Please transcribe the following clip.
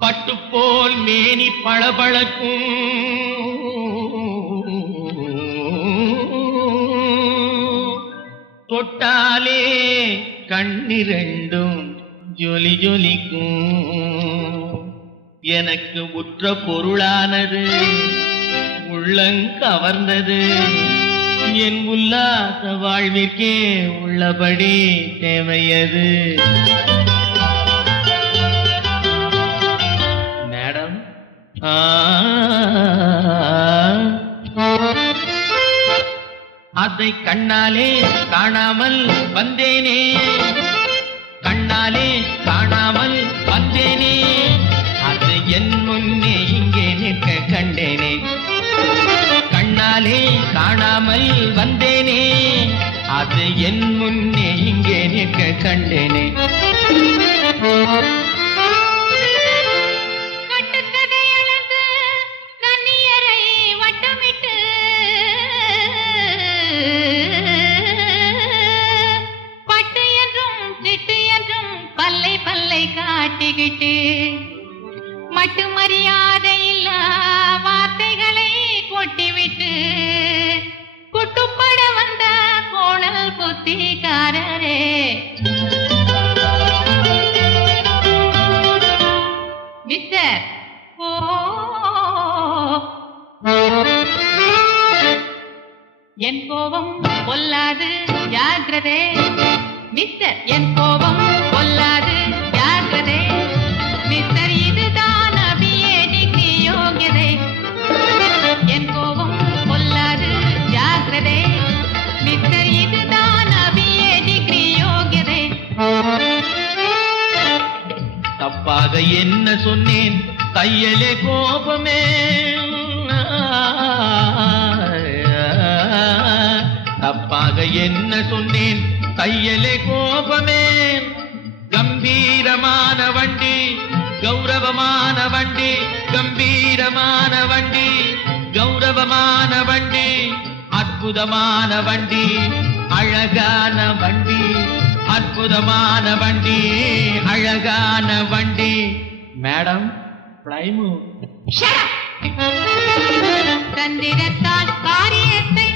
பட்டுப்போல் மேனி பளபளக்கும் தொட்டாலே கண்ணிரண்டும் ஜொலி ஜொலிக்கும் எனக்கு உற்ற பொருளானது உள்ளங்கவர்ந்தது என் உல்லாச வாழ்விற்கே உள்ளபடி தேவையது மேடம் அதை கண்ணாலே காணாமல் வந்தேனே கண்ணாலே காணாமல் வந்தேனே அது என் முன்னே இங்கே நிற்க கண்டேனே கண்ணாலே காணாமல் வந்தேனே அது என் முன்னே இங்கே நிற்க கண்டேனே காட்டிக்கிட்டு மட்டு மரியாதை இல்ல வார்த்தைகளை கொட்டிவிட்டு குட்டுப்பட வந்த கோணல் புத்திக்காரரே மிஸ்டர் என் கோபம் கொல்லாது ஜாக்கிரதே மிஸ்டர் என் கோபம் கொல்லாது ஜாக்கிரதை மிஸ்டர் இதுதான் அபியே டிகிரி யோகியதை என் கோபம் கொல்லாது ஜாக்கிரதை மிஸ்டர் இதுதான் அபியே டிகிரி யோகியதை தப்பாக என்ன சொன்னேன் தையலே கோபமே தப்பாக என்ன சொன்னேன் தையலே கோபமே கம்பீரமான வண்டி கௌரவமான வண்டி கம்பீரமான வண்டி கௌரவமான வண்டி அற்புதமான வண்டி அழகான வண்டி அற்புதமான வண்டி அழகான வண்டி மேடம் பிளைமூ சந்திரத்தால் காரியத்தை